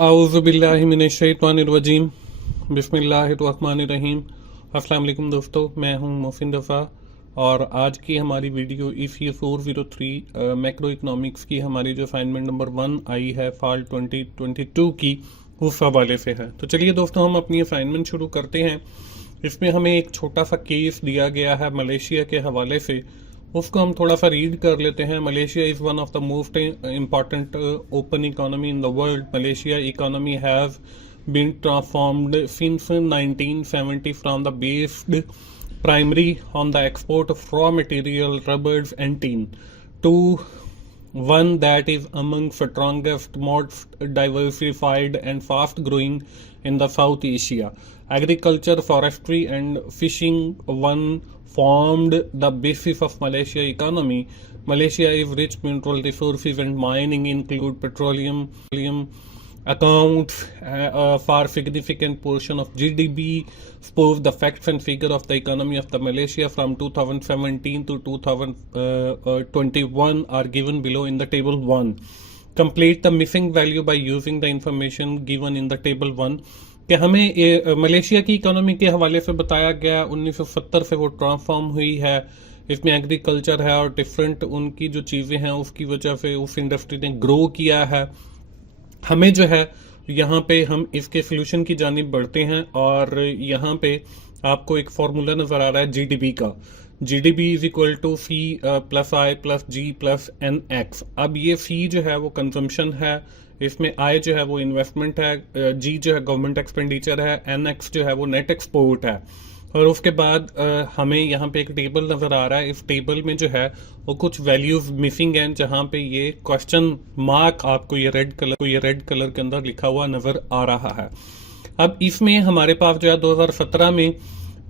आऊज़ुबिल्लाहिमिनश्शैतानिर्रजीम बिस्मिल्लाहिर्रहमानिर्रहीम। अस्सलाम वालेकुम दोस्तों, मैं हूं मोहसिन रफ़ा और आज की हमारी वीडियो ECE 403 मैक्रो इकोनॉमिक्स की हमारी जो असाइनमेंट नंबर 1 आई है फॉल 2022 की, उस हवाले से है। तो चलिए दोस्तों, हम अपनी असाइनमेंट शुरू करते हैं। इसमें हमें एक छोटा सा केस दिया गया है मलेशिया के हवाले से, उसको हम थोड़ा सा रीड कर लेते हैं। Malaysia is one of the most important open economy in the world. Malaysia economy has been transformed since 1970 from the based primary on the export of raw material, rubbers and tin to one that is among strongest, most diversified and fast growing in the South Asia. Agriculture, forestry and fishing one formed the basis of Malaysia economy. Malaysia is rich mineral resources and mining include petroleum accounts for significant portion of GDP. Suppose the facts and figure of the economy of the Malaysia from 2017 to 2021 are given below in the table 1. Complete the missing value by using the information given in the table 1. कि हमें Malaysia की economy के हवाले से बताया गया 1970 से वो ट्रांसफॉर्म हुई है। इसमें एग्रीकल्चर है और डिफरेंट उनकी जो चीज़ें हैं उसकी वजह से उस इंडस्ट्री ने ग्रो किया है। हमें जो है यहाँ पे हम इसके सोल्यूशन की जानिब बढ़ते हैं और यहाँ पे आपको एक फॉर्मूला नजर आ रहा है जीडीपी का। GDP is equal to C plus I plus G plus N X. अब ये सी जो है वो कंजम्पशन है, इसमें आई जो है वो इन्वेस्टमेंट है, जी जो है गवर्नमेंट एक्सपेंडिचर है, एन एक्स जो है वो नेट एक्सपोर्ट है। और उसके बाद हमें यहाँ पे एक टेबल नजर आ रहा है। इस टेबल में जो है वो कुछ वैल्यूज मिसिंग हैं, जहाँ पे ये क्वेश्चन मार्क आपको ये रेड कलर के अंदर लिखा हुआ नजर आ रहा है। अब इसमें हमारे पास जो है 2017 में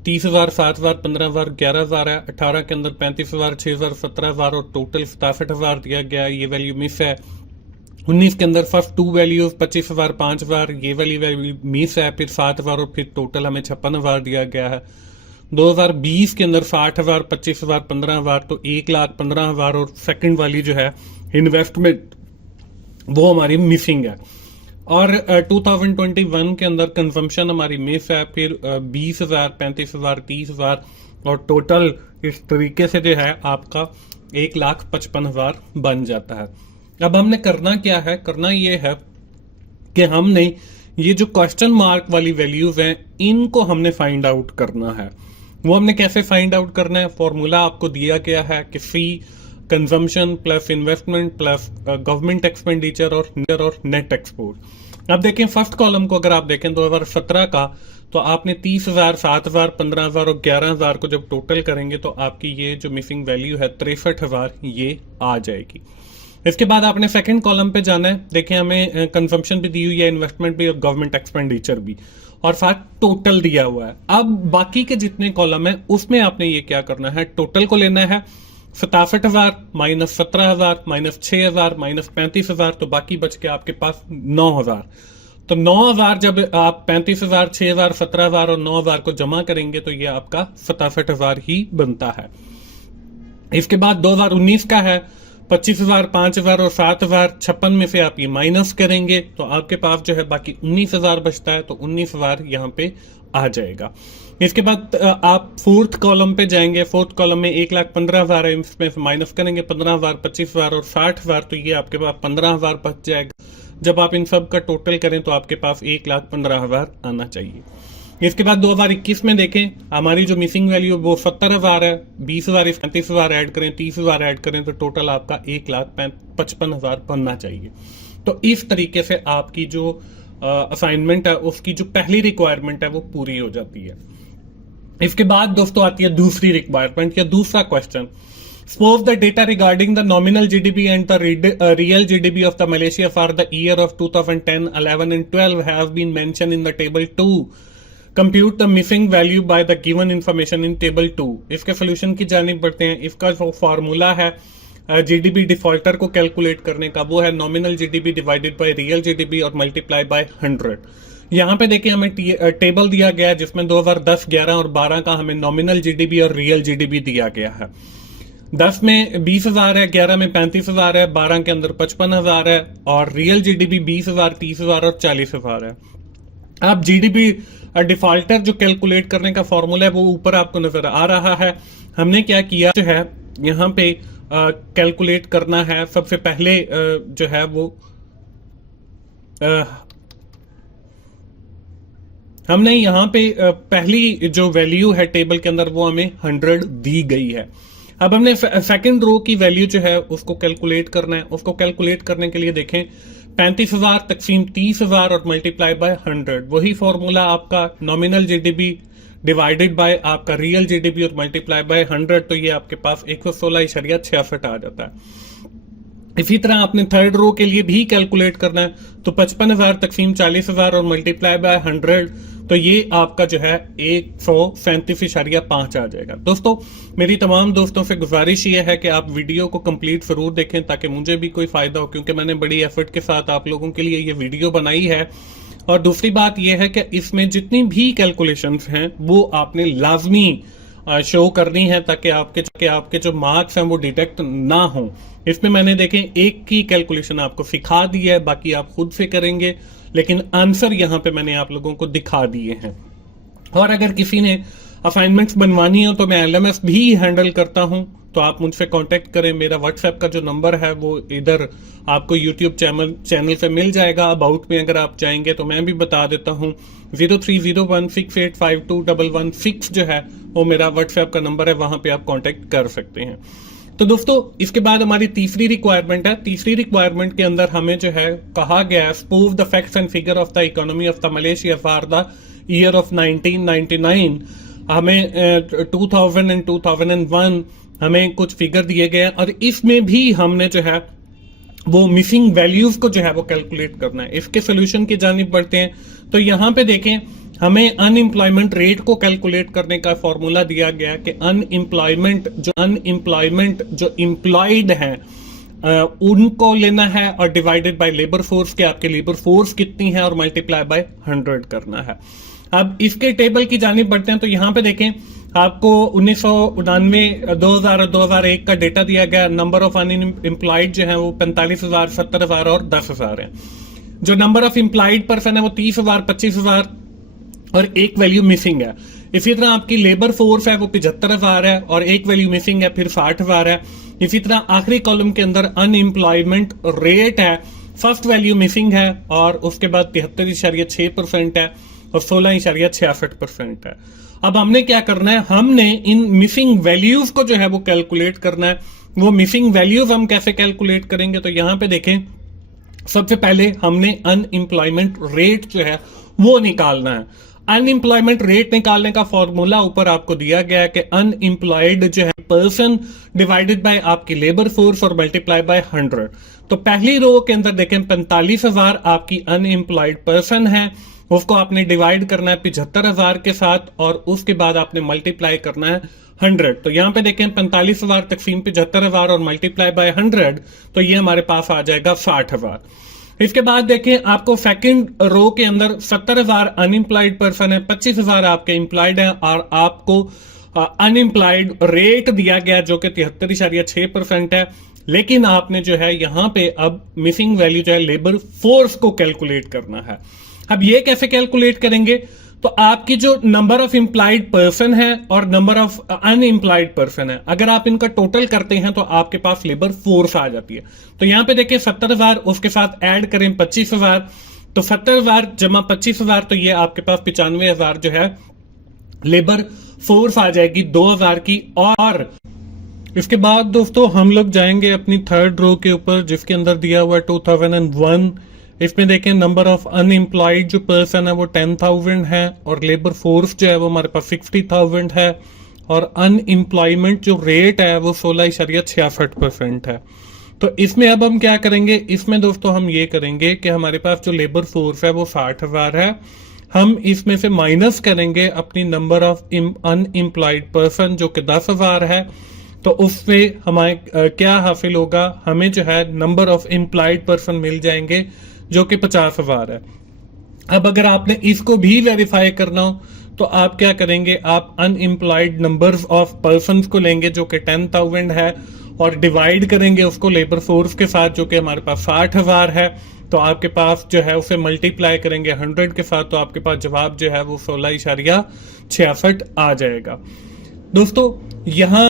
30,000, 7,000, 15,000, 11,000 है, 18 के अंदर 35,000, 6,000, 17,000 और टोटल 67,000 दिया गया है। ये वैल्यू मिस है। 19 के अंदर फर्स्ट टू वैल्यूज 25,000, 5,000, ये वाली वैल्यू मिस है। फिर 7,000 और फिर टोटल हमें 56,000 दिया गया है। 2020 के अंदर 60,000, 25,000, 15,000 तो 1,15,000 और सेकंड वाली जो है इन्वेस्टमेंट वो हमारी मिसिंग है। और 2021 के अंदर कंजम्पशन हमारी मिस है। फिर 20,000, 35,000, 30,000 और टोटल इस तरीके से जो है आपका 1,55,000 बन जाता है। अब हमने करना क्या है? करना ये है कि हमने ये जो क्वेश्चन मार्क वाली वैल्यूज हैं इनको हमने फाइंड आउट करना है। वो हमने कैसे फाइंड आउट करना है? फॉर्मूला आपको दिया गया है कि C consumption plus investment plus government expenditure और नेट एक्सपोर्ट। अब देखें फर्स्ट कॉलम को, अगर आप देखें 2017 का, तो आपने 30,000, 7,000, 15,000 और 11,000 को जब टोटल करेंगे तो आपकी ये जो मिसिंग वैल्यू है 63,000 ये आ जाएगी। इसके बाद आपने सेकंड कॉलम पे जाना है। देखें हमें कंजम्पशन भी दी हुई है, इन्वेस्टमेंट भी और गवर्नमेंट एक्सपेंडिचर भी, और साथ टोटल दिया हुआ है। अब बाकी के जितने कॉलम है उसमें आपने ये क्या करना है? टोटल को लेना है। 67,000 माइनस 17,000 माइनस 6,000 माइनस 35,000 तो बाकी बच के आपके पास 9,000। तो 9,000 जब आप 35,000, 6,000, 17,000 और 9,000 को जमा करेंगे तो ये आपका 67,000 ही बनता है। इसके बाद 2019 का है 25,000, 5,000 और 7,000। 56 में से आप ये माइनस करेंगे तो आपके पास जो है बाकी 19,000 बचता है, तो 19,000 यहाँ पे आ जाएगा। इसके बाद आप फोर्थ कॉलम पे जाएंगे। फोर्थ कॉलम में 1,15,000 है, इसमें से माइनस करेंगे 15,000, 25,000 और 60,000 तो ये आपके पास 15,000 बच जाएगा। जब आप इन सब का टोटल करें तो आपके पास 1,15,000 आना चाहिए। इसके बाद 2021 में देखें हमारी जो मिसिंग वैल्यू वो 70,000 है। 20,000 35,000 ऐड करें, 30,000 ऐड करें तो टोटल आपका 1,55,000 बनना चाहिए। तो इस तरीके से आपकी जो असाइनमेंट है उसकी जो पहली रिक्वायरमेंट है वो पूरी हो जाती है। इसके बाद दोस्तों आती है दूसरी रिक्वायरमेंट या दूसरा question. Suppose the data regarding the nominal GDP and the real GDP of the Malaysia for the year of 2010, 11 and 12 have been mentioned in the table 2. Compute the missing value by the given information in table 2। इसके solution की जानिब बढ़ते हैं। इसका जो formula है GDP defaulter को calculate करने का, वो है nominal GDP divided by real GDP और मल्टीप्लाई बाय 100। यहाँ पे देखिए हमें टेबल दिया गया है जिसमें 2010, 11 और 12 का हमें नॉमिनल जीडीपी और रियल जीडीपी दिया गया है। 10 में 20,000 है, 11 में 35,000 है, 12 के अंदर 55,000 है और रियल जीडीपी 20,000, 30,000 और 40,000 है। अब जीडीपी डिफॉल्टर जो कैलकुलेट करने का फॉर्मूला है वो ऊपर आपको नजर आ रहा है। हमने क्या किया जो है यहाँ पे कैलकुलेट करना है। सबसे पहले जो है वो हमने यहाँ पे पहली जो वैल्यू है टेबल के अंदर वो हमें 100 दी गई है। अब हमने सेकंड रो की वैल्यू जो है उसको कैलकुलेट करना है। उसको कैलकुलेट करने के लिए देखें 35,000 तकसीम 30,000 और मल्टीप्लाई बाय 100, वही फॉर्मूला आपका नॉमिनल जीडीपी डिवाइडेड बाय आपका रियल जीडीपी और मल्टीप्लाई बाय 100, तो ये आपके पास 116.66 आ जाता है। इसी तरह आपने थर्ड रो के लिए भी कैलकुलेट करना है, तो 55,000 तकसीम 40,000 और मल्टीप्लाई बाय 100, तो ये आपका जो है 137.5 आ जाएगा। दोस्तों मेरी तमाम दोस्तों से गुजारिश ये है कि आप वीडियो को कंप्लीट जरूर देखें ताकि मुझे भी कोई फायदा हो, क्योंकि मैंने बड़ी एफर्ट के साथ आप लोगों के लिए ये वीडियो बनाई है। और दूसरी बात यह है कि इसमें जितनी भी कैलकुलेशंस हैं वो आपने लाजमी शो करनी है ताकि आपके जो मार्क्स हैं वो डिटेक्ट ना हो। इसमें मैंने देखें एक की कैलकुलेशन आपको सिखा दी है, बाकी आप खुद से करेंगे, लेकिन आंसर यहां पे मैंने आप लोगों को दिखा दिए हैं। और अगर किसी ने असाइनमेंट्स बनवानी हो तो मैं एलएमएस भी हैंडल करता हूं, तो आप मुझसे कांटेक्ट करें। मेरा व्हाट्सएप का जो नंबर है वो इधर आपको यूट्यूब चैनल पे मिल जाएगा। अबाउट में अगर आप जाएंगे तो मैं भी बता देता हूं 030168521116 जो है वो मेरा व्हाट्सएप का नंबर है, वहां पे आप कांटेक्ट कर सकते हैं। तो दोस्तों इसके बाद हमारी तीसरी रिक्वायरमेंट है। तीसरी रिक्वायरमेंट के अंदर हमें जो है कहा गया है prove the facts and figure of the economy of the Malaysia for the year of 1999। हमें 2000 एंड 2001 हमें कुछ फिगर दिए गए हैं और इसमें भी हमने जो है वो मिसिंग वैल्यूज को जो है वो कैलकुलेट करना है। इसके सोल्यूशन की जानिब बढ़ते हैं। तो यहां पे देखें हमें अनएम्प्लॉयमेंट रेट को कैलकुलेट करने का फॉर्मूला दिया गया कि अनएम्प्लॉयमेंट जो एम्प्लॉयड हैं उनको लेना है और डिवाइडेड बाय लेबर फोर्स के आपके लेबर फोर्स कितनी है और मल्टीप्लाई बाय 100 करना है। अब इसके टेबल की जानिब बढ़ते हैं। तो यहां पे देखें आपको 1999, 2000 और 2001 का डेटा दिया गया। नंबर ऑफ अनएम्प्लॉयड जो है वो 45,000, 70,000 और 10,000 है। जो नंबर ऑफ एम्प्लॉयड पर्सन है वो 30,000, 25,000 और एक वैल्यू मिसिंग है। इसी तरह आपकी लेबर फोर्स है वो 75,000 है और एक वैल्यू मिसिंग है, फिर 60,000 है। इसी तरह आखिरी कॉलम के अंदर अनएम्प्लॉयमेंट रेट है, फर्स्ट वैल्यू मिसिंग है और उसके बाद 73.6% है और 16.66% है। अब हमने क्या करना है, हमने इन मिसिंग वैल्यूज को जो है वो कैलकुलेट करना है। वो मिसिंग वैल्यूज हम कैसे कैलकुलेट करेंगे, तो यहां पे देखें सबसे पहले हमने अनएम्प्लॉयमेंट रेट जो है वो निकालना है। अनएम्प्लॉयमेंट रेट निकालने का फॉर्मूला ऊपर आपको दिया गया है कि अनएम्प्लॉयड जो है पर्सन डिवाइडेड बाय आपकी लेबर फोर्स और मल्टीप्लाई बाय 100। तो पहली रो के अंदर देखें 45,000 आपकी अनएम्प्लॉयड पर्सन है, उसको आपने डिवाइड करना है 75,000 के साथ और उसके बाद आपने मल्टीप्लाई करना है 100। तो यहां पे देखें 45,000 तकसीम 75,000 और मल्टीप्लाई बाय 100, तो ये हमारे पास आ जाएगा 60,000। इसके बाद देखें आपको सेकंड रो के अंदर 70,000 अनएम्प्लॉयड पर्सन है, 25,000 आपके एम्प्लॉयड है और आपको अनएम्प्लॉयड रेट दिया गया जो कि 73.6% है। लेकिन आपने जो है यहां पे अब मिसिंग वैल्यू जो है लेबर फोर्स को कैलकुलेट करना है। अब ये कैसे कैलकुलेट करेंगे, तो आपकी जो नंबर ऑफ एम्प्लॉयड पर्सन है और नंबर ऑफ अनएम्प्लॉयड पर्सन है, अगर आप इनका टोटल करते हैं तो आपके पास लेबर फोर्स आ जाती है। तो यहां पे देखिए 70,000 उसके साथ ऐड करें 25,000, तो 70,000 जमा 25,000, तो ये आपके पास 95,000 जो है लेबर फोर्स आ जाएगी 2,000 की। और इसके बाद दोस्तों हम लोग जाएंगे अपनी थर्ड रो के ऊपर जिसके अंदर दिया हुआ है 2001। इसमें देखें नंबर ऑफ अनएम्प्लॉयड जो पर्सन है वो 10,000 है और लेबर फोर्स जो है वो हमारे पास 60,000 है और अनएम्प्लॉयमेंट जो रेट है वो 16.66% है। तो इसमें अब हम क्या करेंगे, इसमें दोस्तों हम ये करेंगे कि हमारे पास जो लेबर फोर्स है वो 60,000 है, हम इसमें से माइनस करेंगे अपनी नंबर ऑफ अनएम्प्लॉयड पर्सन जो कि 10,000 है, तो उससे हमें क्या हासिल होगा, हमें जो है नंबर ऑफ एम्प्लॉयड पर्सन मिल जाएंगे जो कि 50,000 है। अब अगर आपने इसको भी वेरीफाई करना हो तो आप क्या करेंगे, आप अनएम्प्लॉयड नंबर्स ऑफ पर्सन्स को लेंगे जो कि 10,000 है, और डिवाइड करेंगे उसको लेबर फोर्स के साथ जो कि हमारे पास 60,000 है। तो आपके पास जो है उसे मल्टीप्लाई करेंगे 100 के साथ, तो आपके पास जवाब जो है वो 16.66 आ जाएगा। दोस्तों यहाँ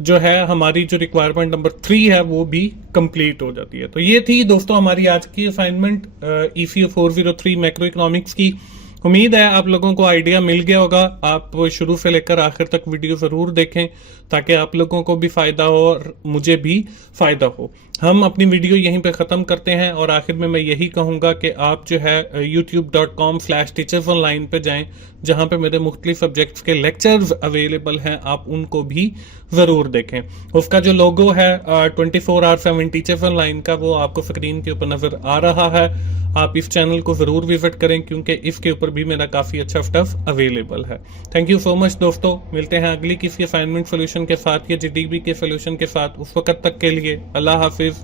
जो है हमारी जो रिक्वायरमेंट नंबर 3 है वो भी कंप्लीट हो जाती है। तो ये थी दोस्तों हमारी आज की असाइनमेंट ECO 403 मैक्रो इकोनॉमिक्स की। उम्मीद है आप लोगों को आइडिया मिल गया होगा। आप शुरू से लेकर आखिर तक वीडियो जरूर देखें ताकि आप लोगों को भी फायदा हो और मुझे भी फायदा हो। हम अपनी वीडियो यहीं पे ख़त्म करते हैं और आखिर में मैं यही कहूँगा कि आप जो है youtube.com/teachersonline पे जाएं, जहाँ पे मेरे मुख्तलिफ सब्जेक्ट्स के लेक्चर्स अवेलेबल हैं, आप उनको भी ज़रूर देखें। उसका जो लोगो है 24/7 टीचर्स ऑनलाइन का, वो आपको स्क्रीन के ऊपर नज़र आ रहा है। आप इस चैनल को ज़रूर विजिट करें क्योंकि इसके ऊपर भी मेरा काफ़ी अच्छा स्टफ अवेलेबल है। थैंक यू सो मच दोस्तों, मिलते हैं अगली किसी असाइनमेंट सोल्यूशन के साथ या GDB के सोल्यूशन के साथ। उस वक्त तक के लिए अल्लाह हाफिज।